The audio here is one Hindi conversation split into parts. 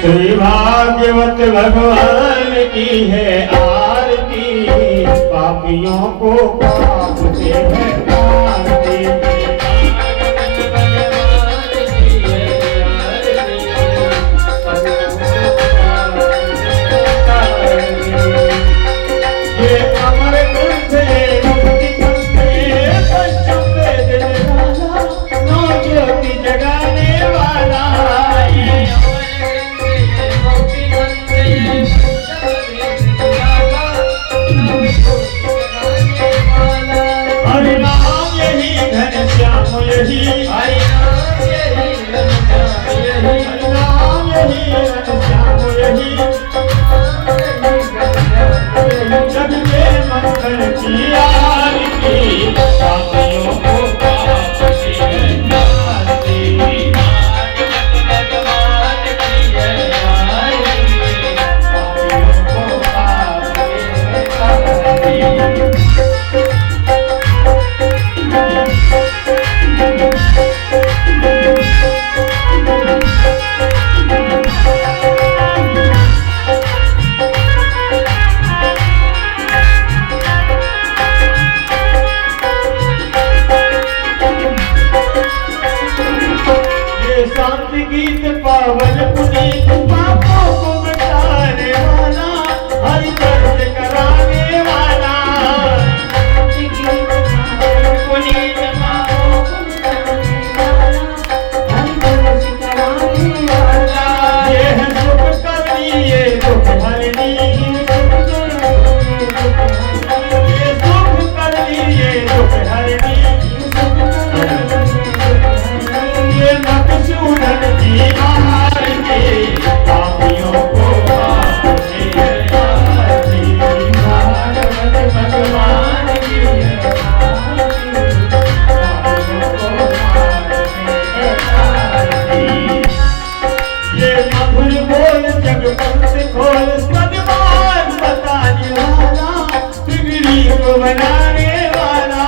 श्री भाग्यवत भगवान की है आरती, पापियों को पाप से है आरती। ये अमर ग्रंथ मुक्ति ग्रंथ पंचम वेद निराला, नौ ज्योति जगाने वाला। हरि नाम यही घनश्याम यही, हरि नाम यही घनश्याम यही, हरि नाम यही घनश्याम यही। जग के मंगल की आरती, पापियों को पाप से आरती। भगवान की है आरती, पापियों को पाप से आरती। शांति गीत पावन पुनीत, पापों को मिटाने वाला, हरि दर्द कराने वाला। शांति गीत पावन पुनीत, पापों को मिटाने वाला, हरि दर्द कराने वाला। ये है सुख करनी, ये दुख हरनी, ये सुख करनी, ये दुख हरनी। ये मधुसूदन की आरती, पापियों को पाप से आरती। भागवत भगवान की आरती, पापियों को पाप से आरती। ये मधुर बोल जगपंथ खोल, सद्भाव बताने वाला, बिगड़ी को बनाने वाला।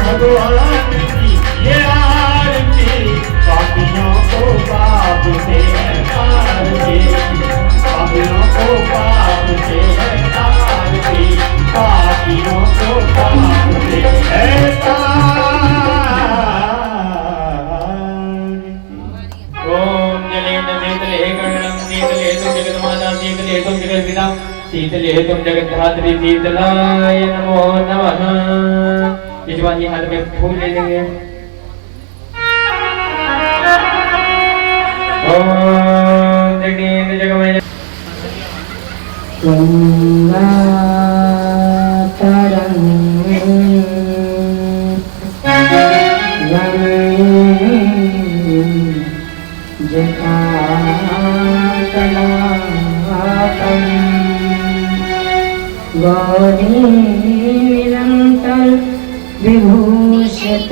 भगवान की ये आरती, पापियों को पाप से आरती, पापियों को पाप से आरती, पापियों को पाप से ओम जलेन शीतले कर्णम शीतले तुम जगन्माता शीतले तुम जगद्पिता शीतले तुम जगद्धात्री शीतलाय नमो नमः। यजमान हाथ में फूल ले लेंगे। ओम जगन्नाथ जगमय गौरी निरंतर विभूषित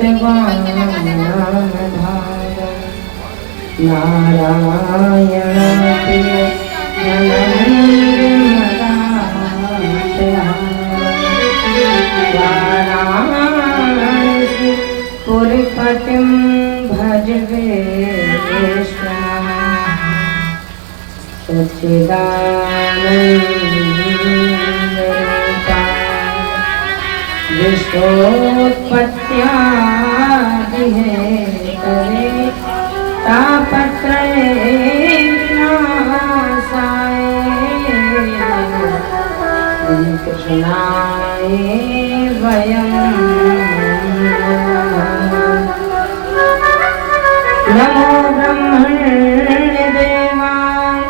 नारायण प्रिय वाराणसी पुरपतिं भज विष्णु सच्चिदानंद विश्वोत्पत्त्यादि करे तापत्रये विनाशाय कृष्णाय वयं नमो ब्रह्मण्य देवाय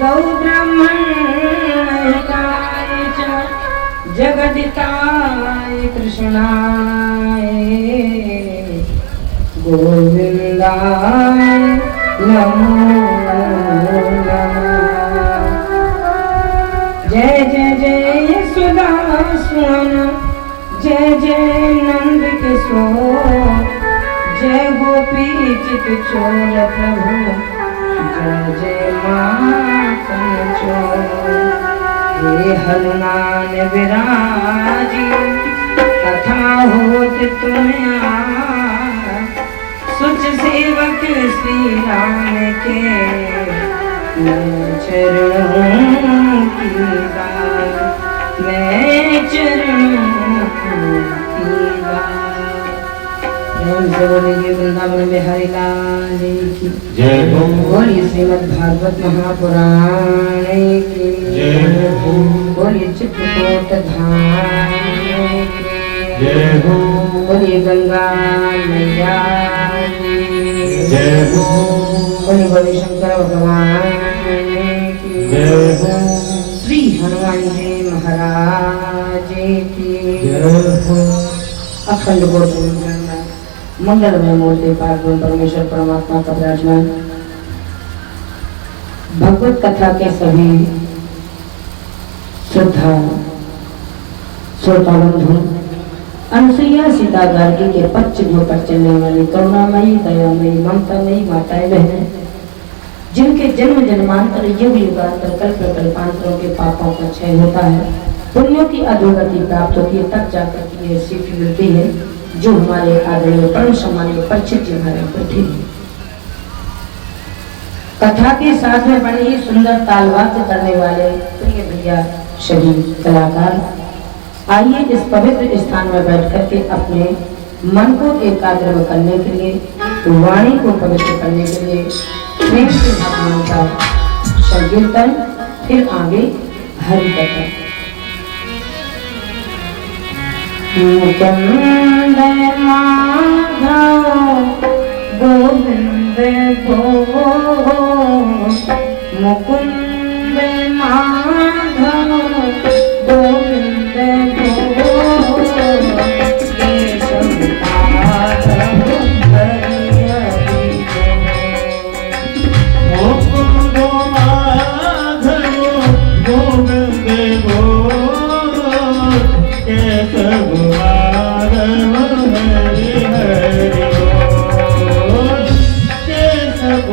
गौ ब्रह्मण्य सुहान जय जय नंद किशोर जय गोपी चित चोर प्रभु जय जय माखन चोर हे हनुमान विराजी कथा होत तुम सुच सेवक श्री राम के मैं चरणों की दास मैं चरणों की दास। प्रेम से बोलिए वृंदावन बिहारी लाल की जय हो। बोलिए श्रीमद् भागवत महापुराण की जय हो। बोलिए चित्रकूट धाम की जय हो। बोलिए गंगा मैया की जय हो। बोलिए बोलिए शंकर भगवान की जय हो। श्री हनुमान जी महाराज की जय हो। अखंड बोल मंगलमय मूर्ति पावन परमेश्वर परमात्मा का विराजमान भगवत कथा के सभी श्रद्धा श्रोता बंधु अनुसुईया सीता गार्गी के पक्ष जो पर चलने वाली करुणामयी दयामयी ममतामयी माताएं बहनें जिनके जन्म जन्मांतर युग युगांतर कल्प कल्पांतरों के पापों का क्षय होता है पुण्यों की अधोगति प्राप्त होती है तब जाकर की ये सीख मिलती है जो हमारे आदरणीय परम सम्मानीय परिचित जी हमारे बैठे हैं। कथा के साथ में बड़ी ही सुंदर तालवाद्य करने वाले प्रिय भैया सभी कलाकार आइए इस पवित्र स्थान में बैठ करके अपने मन को एकाग्र करने के लिए वाणी को पवित्र करने के लिए प्रेम से भगवान का संकीर्तन फिर आगे हरि कथा। मुकुंद माधव गोविंद गो मुकुंद माधव गोविंद गो केशव माधव हरि हरि मुकुंद माधव गोविंद गो केशव माधव हरि हरि केशव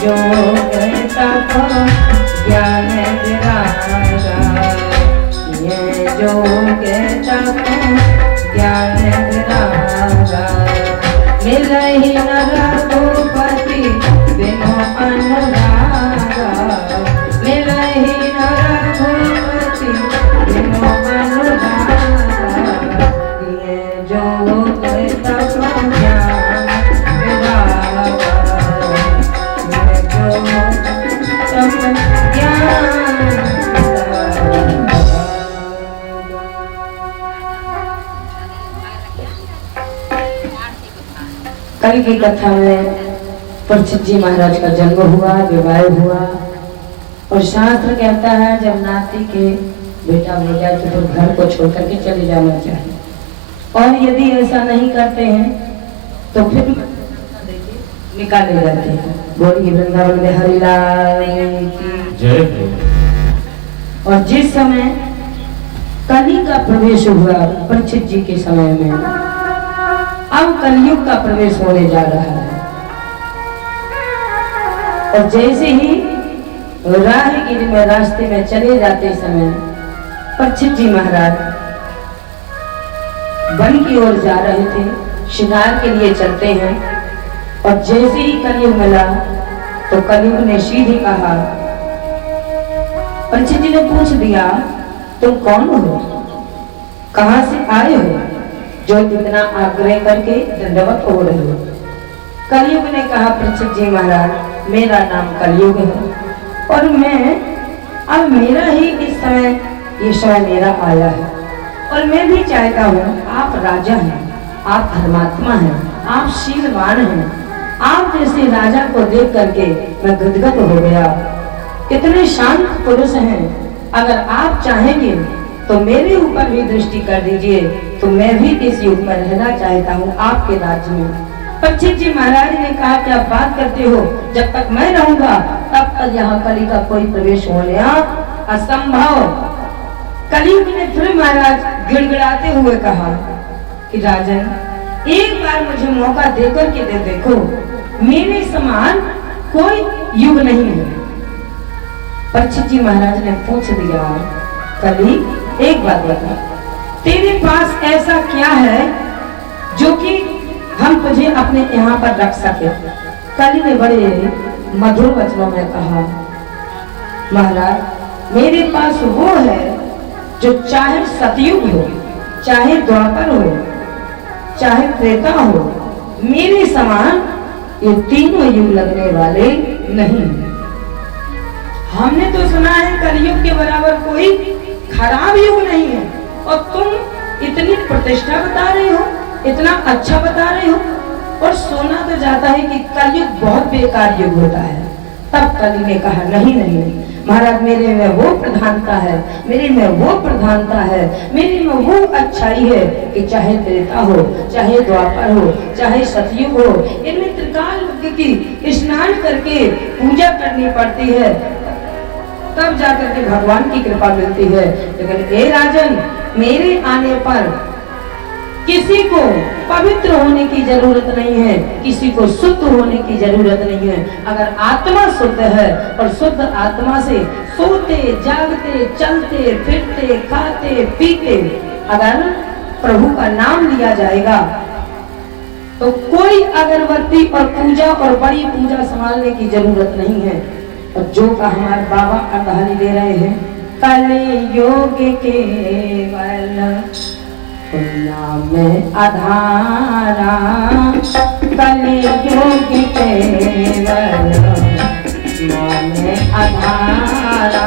जो तप ज्ञान विरागा, ये जो तप ज्ञान विरागा, मिलहि न रघुपति बिनु अनुरागा, मिलहि न रघुपति बिनु अनुरागा, ये जो तप ज्ञान विरागा, ये जो तप ज्ञान कल की कथा में परीक्षित जी महाराज का जन्म हुआ, विवाह हुआ, और शास्त्र कहता है जब नाती के बेटा हो जाए तो फिर घर को छोड़ करके चले जाना चाहिए, और यदि ऐसा नहीं करते हैं तो फिर निकाले जाते हैं। बोलिए वृंदावन में हरि लाल की जय। और जिस समय कली का प्रवेश हुआ परीक्षित जी के समय में, अब कलयुग का प्रवेश होने जा रहा है, और जैसे ही राहगीर में रास्ते में चले जाते समय परीक्षित जी महाराज वन की ओर जा रहे थे, शिकार के लिए चलते हैं, और जैसे ही कलयुग मिला तो कलयुग ने सीधे कहा, परीक्षित जी ने पूछ दिया तुम कौन हो, कहां से आए हो, जो इतना आग्रह करके दंडवत हो रहे हो। कलयुग ने कहा परीक्षित जी महाराज मेरा नाम कलयुग है, और मैं अब मेरा ही इस समय ये समय मेरा आया है, और मैं भी चाहता हूँ आप राजा हैं, आप धर्मात्मा हैं, आप शीलवान हैं, आप जैसे राजा को देख करके मैं गदगद हो गया, कितने शांत पुरुष हैं, अगर आप चाहेंगे तो मेरे ऊपर भी दृष्टि कर दीजिए, तो मैं भी इस युग में रहना चाहता हूँ आपके राज्य में। परीक्षित जी महाराज ने कहा क्या बात करते हो, जब तक मैं रहूंगा तब तक यहाँ कली का कोई प्रवेश होने असंभव। कलयुग ने फिर महाराज गिड़गिड़ाते हुए कहा कि राजन एक बार मुझे मौका देकर के दे देखो, मेरे समान कोई युग नहीं है। परीक्षित जी महाराज ने पूछ दिया कली एक बात बता, तेरे पास ऐसा क्या है जो कि हम तुझे अपने यहाँ पर रख सके। कली ने बड़े मधुर वचनों में कहा महाराज मेरे पास वो है जो चाहे सतयुग हो, चाहे द्वापर हो, चाहे त्रेता हो, मेरे समान ये तीनों युग लगने वाले नहीं। हमने तो सुना है कलयुग के बराबर कोई खराब युग नहीं है, और तुम इतनी प्रतिष्ठा बता रहे हो, इतना अच्छा बता रहे हो, और सोना तो जाता है कि कलयुग बहुत बेकार युग होता है। तब कली ने कहा नहीं नहीं महाराज मेरे में वो प्रधानता है, मेरे में वो प्रधानता है, मेरे में वो अच्छाई है कि चाहे त्रेता हो, चाहे द्वापर हो, चाहे सतयुग हो, इनमें त्रिकाल की स्नान करके पूजा करनी पड़ती है, तब जाकर के भगवान की कृपा मिलती है। लेकिन हे राजन मेरे आने पर किसी को पवित्र होने की जरूरत नहीं है, किसी को शुद्ध होने की जरूरत नहीं है। अगर आत्मा शुद्ध है और शुद्ध आत्मा से सोते जागते चलते फिरते खाते पीते अगर प्रभु का नाम लिया जाएगा तो कोई अगरबत्ती और पूजा और बड़ी पूजा संभालने की जरूरत नहीं है। और जो का हमारे बाबा अड़धानी दे रहे हैं कलयुग केवल में आधारा, कलयुग केवल में आधारा,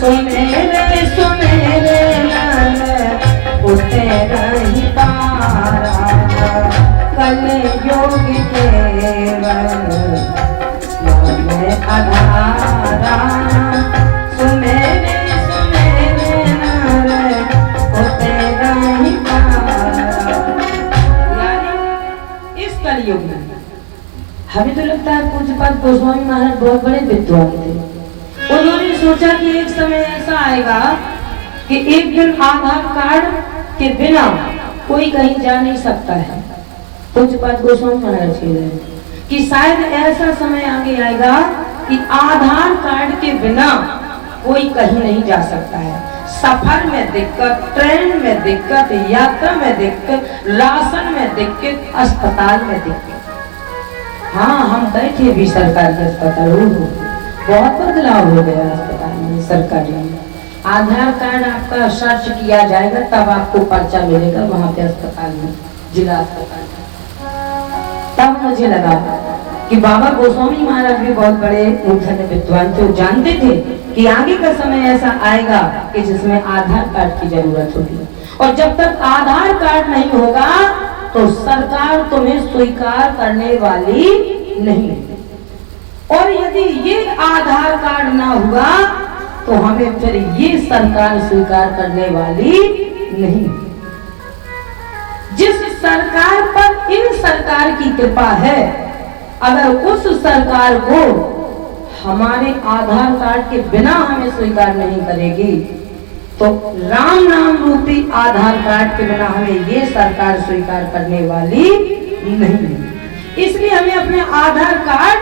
सुमेरे सुमेरे नर उठे रही तारा, कलयुग केवल में आधारा, सुमेरे सुमेरे नर उठे रही तारा। यानी इस कलयुग में हमें तो लगता है पूज्यपाद गोस्वामी महाराज बहुत बड़े विद्वान थे। उन्होंने सोचा कि एक समय ऐसा आएगा कि एक दिन आधार कार्ड के बिना कोई कहीं जा नहीं सकता है। पूज्यपाद गोस्वामी महाराज कह रहे हैं कि शायद ऐसा समय आगे आएगा कि आधार कार्ड के बिना कोई कहीं नहीं जा सकता है। सफर में दिक्कत, ट्रेन में दिक्कत, यात्रा में दिक्कत, राशन में दिक्कत, अस्पताल में दिक्कत। हाँ, हम बैठे भी सरकार के अस्पताल, बहुत बदलाव हो गया अस्पताल में, सरकारी में। आधार कार्ड आपका सर्च किया जाएगा तब आपको पर्चा मिलेगा वहां पे अस्पताल में, जिला अस्पताल में। तब मुझे लगा कि बाबा गोस्वामी महाराज भी बहुत बड़े मूर्धन्य विद्वान थे, जानते थे कि आगे का समय ऐसा आएगा कि जिसमें आधार कार्ड की जरूरत होगी, और जब तक आधार कार्ड नहीं होगा तो सरकार तुम्हें स्वीकार करने वाली नहीं। और यदि ये आधार कार्ड ना हुआ तो हमें फिर ये सरकार स्वीकार करने वाली नहीं। जिस सरकार पर इन सरकार की कृपा है, अगर उस सरकार को हमारे आधार कार्ड के बिना हमें स्वीकार नहीं करेगी तो राम नाम रूपी आधार कार्ड के बिना हमें ये सरकार स्वीकार करने वाली नहीं। इसलिए हमें अपने आधार कार्ड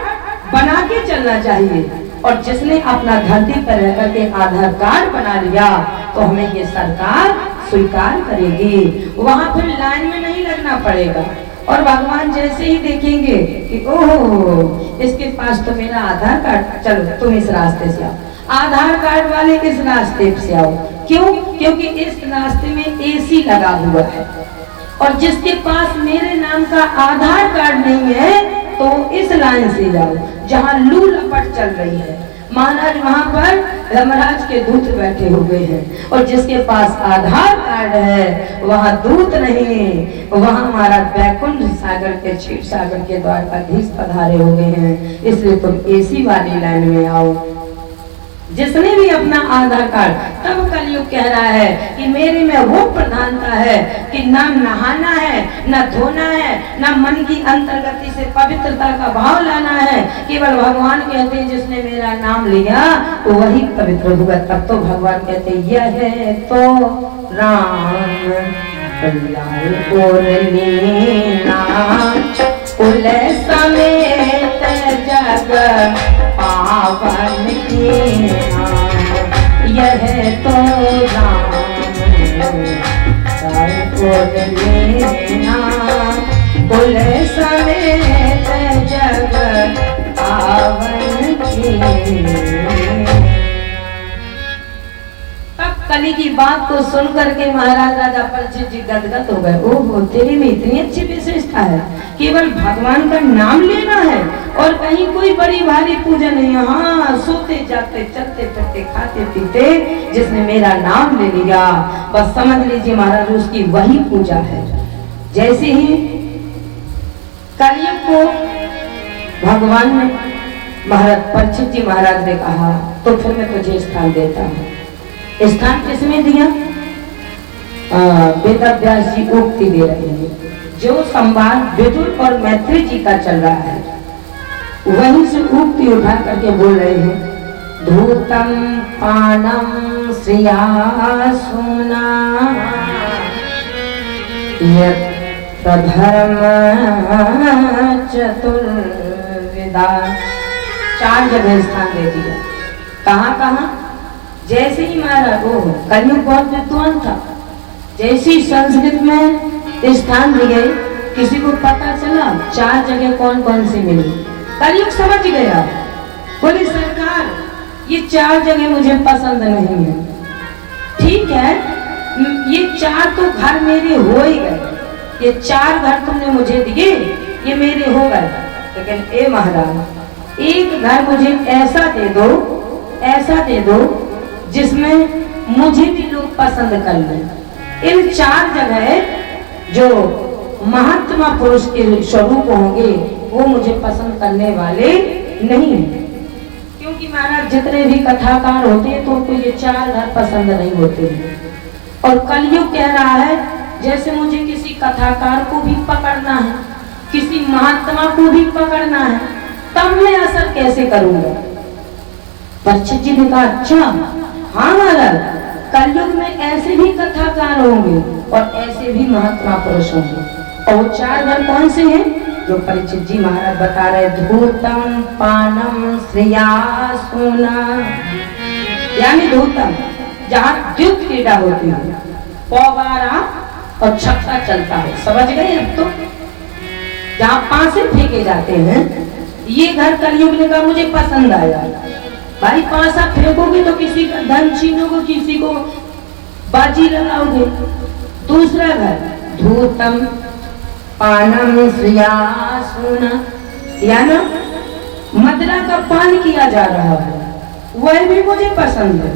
बना के चलना चाहिए, और जिसने अपना धरती पर रहकर के आधार कार्ड बना लिया तो हमें ये सरकार स्वीकार करेगी। वहां फिर लाइन में नहीं लगना पड़ेगा, और भगवान जैसे ही देखेंगे कि ओहो इसके पास तो मेरा आधार कार्ड, चलो तुम इस रास्ते से आओ, आधार कार्ड वाले इस रास्ते से आओ। क्यों? क्योंकि इस रास्ते में एसी लगा हुआ है, और जिसके पास मेरे नाम का आधार कार्ड नहीं है तो इस लाइन से जाओ जहाँ लू लपट चल रही है। महाराज वहाँ पर यमराज के दूत बैठे हुए हैं, और जिसके पास आधार कार्ड है वहाँ दूत नहीं, वहाँ हमारा बैकुंठ सागर के क्षीर सागर के द्वारकाधीश पधारे हुए हैं। इसलिए तुम एसी वाली लाइन में आओ। जिसने भी अपना आधार कार्ड, तब कलयुग कह रहा है कि मेरे में वो प्रधानता है कि ना नहाना है, ना धोना है, ना मन की अंतर्गति से पवित्रता का भाव लाना है। केवल भगवान कहते हैं जिसने मेरा नाम लिया तो वही पवित्र हुआ। तब तो भगवान कहते हैं यह है तो राम और समेत जग पावन यह तो राम कुल समेत जग पावन कली की बात को सुन करके महाराज राजा परीक्षित जी गदगद हो गए। ओहो, तेरे में इतनी अच्छी विशेषता है, केवल भगवान का नाम लेना है और कहीं कोई बड़ी भारी पूजा नहीं। हाँ, सोते जाते चलते फिरते खाते पीते जिसने मेरा नाम ले लिया बस समझ लीजिए महाराज उसकी वही पूजा है। जैसे ही कलयुग को भगवान ने महाराज परीक्षित जी महाराज ने कहा तो फिर मैं तुझे स्थान देता हूँ। स्थान किसमें दिया? वेदव्यास जी उक्ति दे रहे हैं। जो संवाद विदुर और मैत्री जी का चल रहा है वहीं से उक्ति उठा करके बोल रहे हैं। धूतम पानम श्रिया सुना धर्म चतुर्विदा। 4 जगह स्थान दे दिया। कहाँ कहाँ? जैसे ही महाराज कलयुग बहुत विद्वान था, जैसे ही संस्कृत में स्थान दिए किसी को पता चला 4 जगह कौन कौन सी मिली। कलयुग समझ गया, बोले सरकार ये 4 जगह मुझे पसंद नहीं है। ठीक है, ये 4 तो घर मेरे हो ही गए, ये 4 घर तुमने मुझे दिए ये मेरे हो गए, लेकिन ए महाराज एक घर मुझे ऐसा दे दो जिसमें मुझे भी लोग पसंद कर लें। इन 4 जगह जो महात्मा पुरुष के स्वरूप होंगे वो मुझे पसंद करने वाले नहीं हैं, क्योंकि महाराज जितने भी कथाकार होते हैं तो उनको ये 4 घर पसंद नहीं होते हैं। और कलयुग कह रहा है जैसे मुझे किसी कथाकार को भी पकड़ना है, किसी महात्मा को भी पकड़ना है, तब मैं असर कैसे करूंगा? परीक्षित जी ने कहा अच्छा हाँ महाराज, कलयुग में ऐसे भी कथाकार होंगे और ऐसे भी महात्मा पुरुष होंगे। और वो 4 घर कौन से हैं? जो परीक्षित जी महाराज बता रहे, धूतम पानम श्रिया सोना, यानी धूतम जहाँ द्युत क्रीड़ा होती है, पौवारा और छक्का चलता है, समझ गए अब तो, जहाँ पांसे फेंके जाते हैं, ये घर कलयुग ने कहा मुझे पसंद आया। भाई पांसा फेंकोगे तो किसी का धन छीनोगे, किसी को बाजी लगाओगे। दूसरा घर धूतम पानम श्रिया सोना, या ना मदरा का पान किया जा रहा है, वह भी मुझे पसंद है।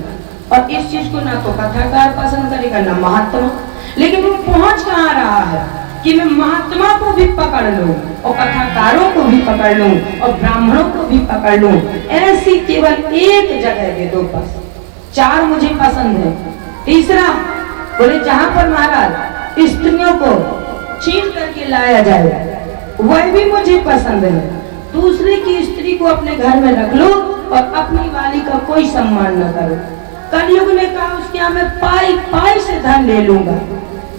और इस चीज को ना तो कथाकार पसंद करेगा ना महात्मा, लेकिन वो पहुंच कहाँ रहा है कि मैं महात्मा को भी पकड़ लूं और कथाकारों को भी पकड़ लूं और ब्राह्मणों को भी पकड़ लूं। ऐसी केवल एक जगह दे दो बस। 4 मुझे पसंद है। तीसरा बोले जहां पर महाराज स्त्रियों को छीन करके लाया जाए, वह भी मुझे पसंद है। दूसरे की स्त्री को अपने घर में रख लो और अपनी वाली का कोई सम्मान न करो। कलयुग ने कहा उसके यहाँ मैं पाई पाई से धन ले लूंगा,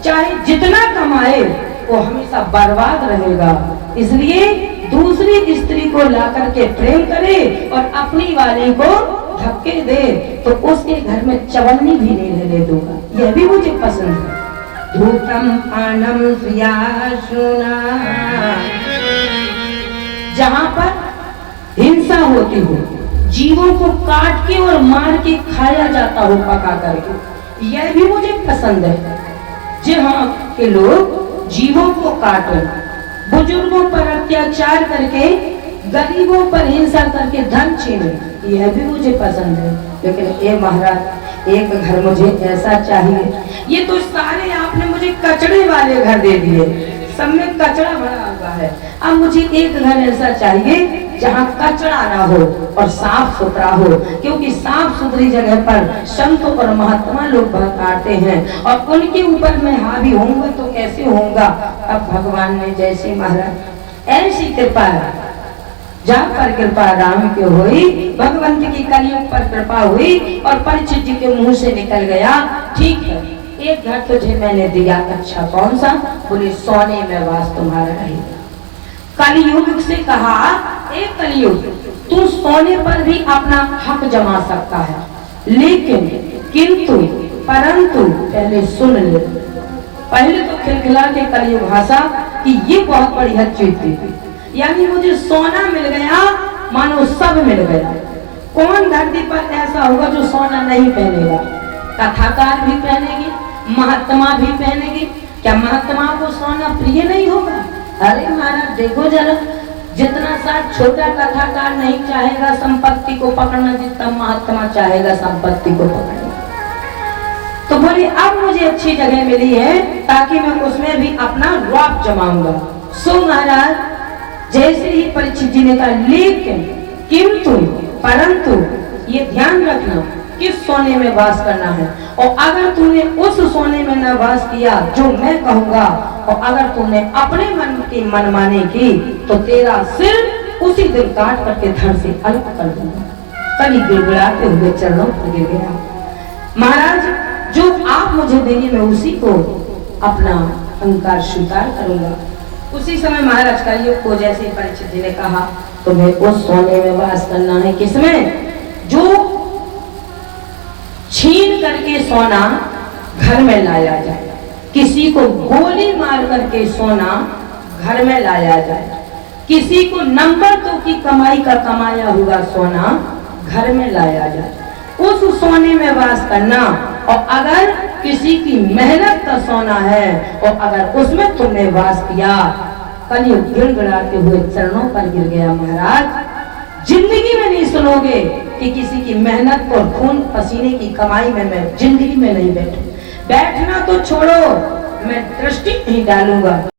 चाहे जितना कमाए वो हमेशा बर्बाद रहेगा। इसलिए दूसरी स्त्री को ला करके प्रेम करे और अपनी वाली को धक्के दे तो उसके घर में चवन्नी भी नहीं रहने दूंगा, यह भी मुझे पसंद है। धूतम पानम श्रिया सोना, जहां पर हिंसा होती हो, जीवों को काट के और मार के खाया जाता हो पका करके, यह भी मुझे पसंद है। जहां के लोग जीवों को काटे, बुजुर्गों पर अत्याचार करके, गरीबों पर हिंसा करके धन छीने, यह भी मुझे पसंद है। लेकिन ये महाराज एक घर मुझे ऐसा चाहिए, ये तो सारे आपने मुझे कचड़े वाले घर दे दिए, सब में कचड़ा भरा हुआ है। अब मुझे एक घर ऐसा चाहिए जहाँ कचड़ा ना हो और साफ सुथरा हो, क्योंकि साफ सुथरी जगह पर संत और महात्मा लोग बहकाते हैं और उनके ऊपर मैं हावी होऊंगा तो कैसे होऊंगा। अब भगवान ने जैसे महाराज ऐसी कृपा, जहाँ पर कृपा राम की हुई, भगवंत की कलयुग पर कृपा हुई और परीक्षित जी के मुंह से निकल गया, ठीक है एक घर तुझे मैंने दिया, अच्छा कौन सा? बोले सोने में वास तुम्हारा रहेगा। कलयुग से कहा एक कलयुग तू सोने पर भी अपना हक जमा सकता है, लेकिन किंतु परंतु पहले सुन ले। पहले तो खिलखिला के कलयुग हंसा कि ये बहुत बड़ी हद चीज थी, यानी मुझे सोना मिल गया, मानो सब मिल गया। कौन धरती पर ऐसा होगा जो सोना नहीं पहनेगा? कथाकार भी पहनेगी, महात्मा भी पहनेगी। क्या महात्मा को सोना प्रिय नहीं होगा? अरे महाराज देखो जरा, जितना सा छोटा कथाकार नहीं चाहेगा संपत्ति को पकड़ना, जितना महात्मा चाहेगा संपत्ति को पकड़ना। तो बोले अब मुझे अच्छी जगह मिली है ताकि मैं उसमें भी अपना रौब जमाऊंगा। सो महाराज जैसे ही परीक्षित जी ने कहा लेकिन किंतु परंतु ये ध्यान रखना किस सोने में वास करना है, और अगर तूने उस सोने में न वास किया जो मैं कहूंगा, और अगर तूने अपने मन की मनमानी की तो तेरा सिर उसी दिन काट करके धड़ से अलग कर दूंगा। कभी गिड़गिड़ाते हुए चरणों पर गिर गया। महाराज जो आप मुझे देंगे मैं उसी को अपना अहंकार स्वीकार करूंगा। उसी समय महाराज कलयुग को जैसे परीक्षित जी ने कहा तुम्हें उस सोने में वास करना है, किसमें? जो छीन करके सोना घर में लाया जाए, किसी को गोली मार करके सोना घर में लाया जाए, किसी को नंबर 2 की कमाई का कमाया हुआ सोना घर में लाया जाए, उस सोने में वास करना। और अगर किसी की मेहनत का सोना है और अगर उसमें तुमने वास किया, कलयुग गिड़गिड़ाते हुए चरणों पर गिर गया। महाराज जिंदगी में नहीं सुनोगे कि किसी की मेहनत और खून पसीने की कमाई में मैं जिंदगी में नहीं बैठूं। बैठना तो छोड़ो, मैं दृष्टि नहीं डालूंगा।